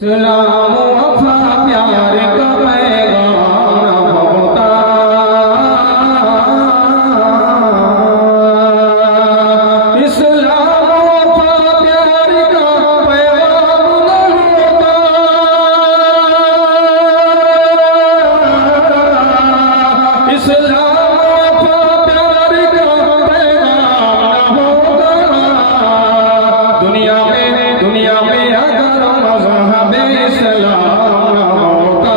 सलाम वफा प्यार का पैगाम न होता, इस्लाम वफा प्यार का पैगाम न होता, इस्लाम वफा प्यार का पैगाम न होता। दुनिया में अगर मज़हब इस्लाम न होता,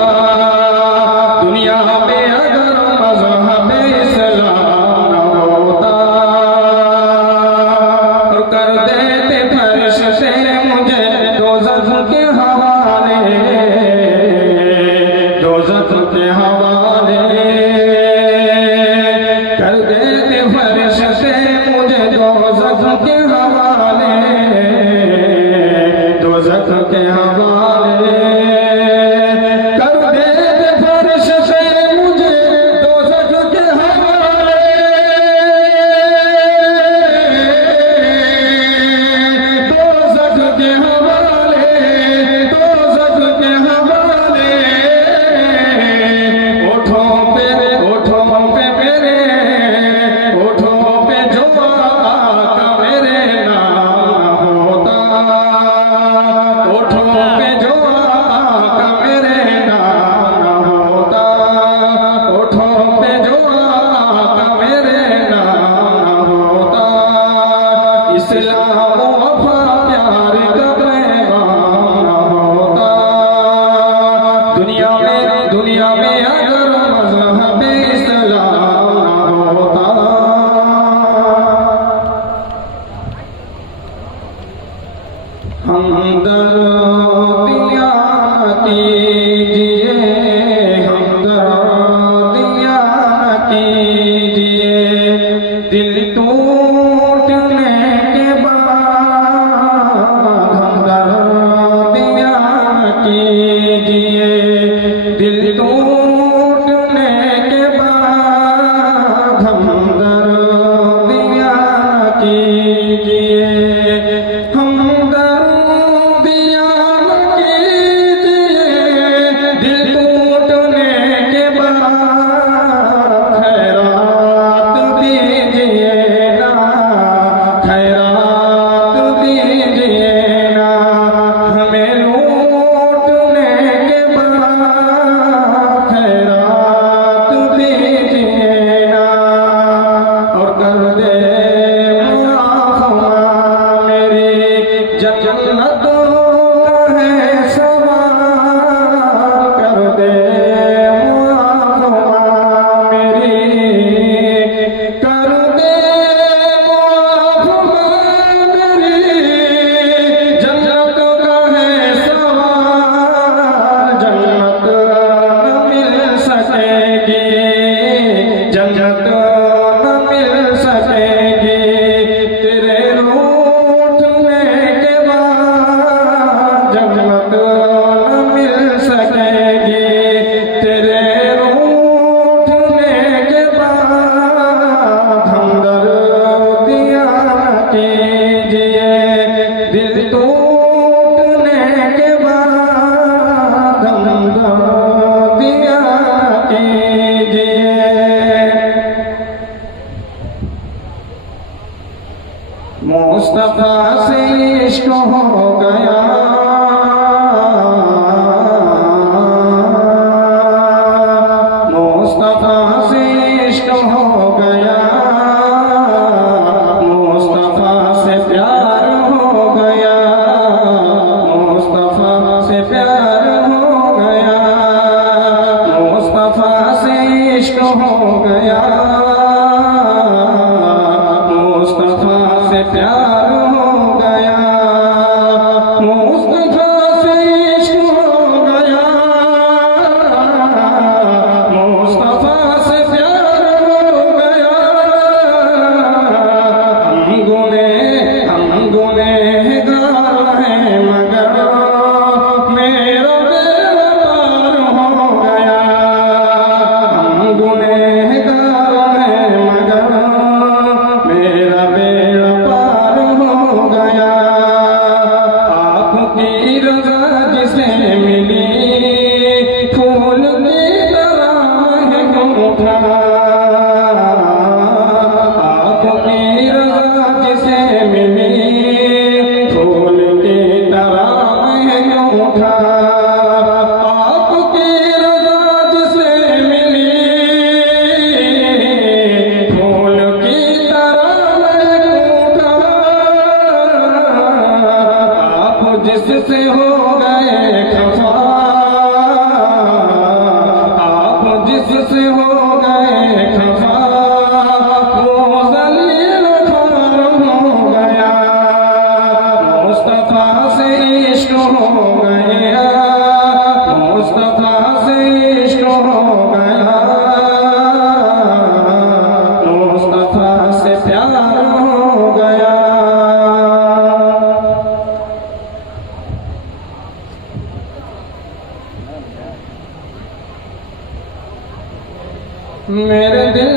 मेरे दिल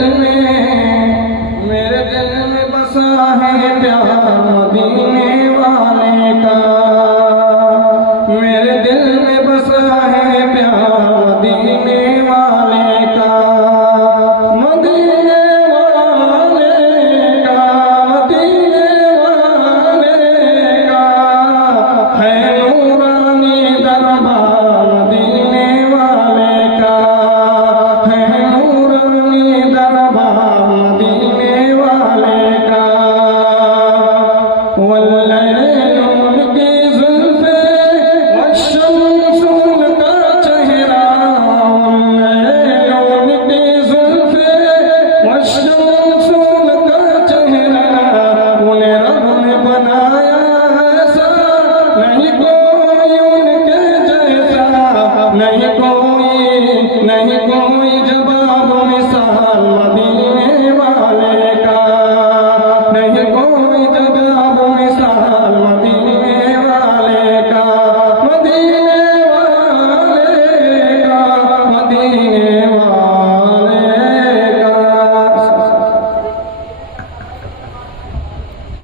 में बसा है प्यार मदीने वाले का। मेरे दिल में बसा है प्यार मदीने वाले का। मदीने वाले का, मदीने वाले का है नूरानी दरबार मदीने वाले का। है नूरानी दरबार मदीने वाले का। वल्लैल उनकी जुल्फे वश्शम्स उनका चेहरा। वल्लैल उनकी जुल्फे वश्शम्स उनका चेहरा। उन्हें रब ने बनाया ऐसा, नहीं कोई उनके जैसा। नहीं कोई जवाब मिसाल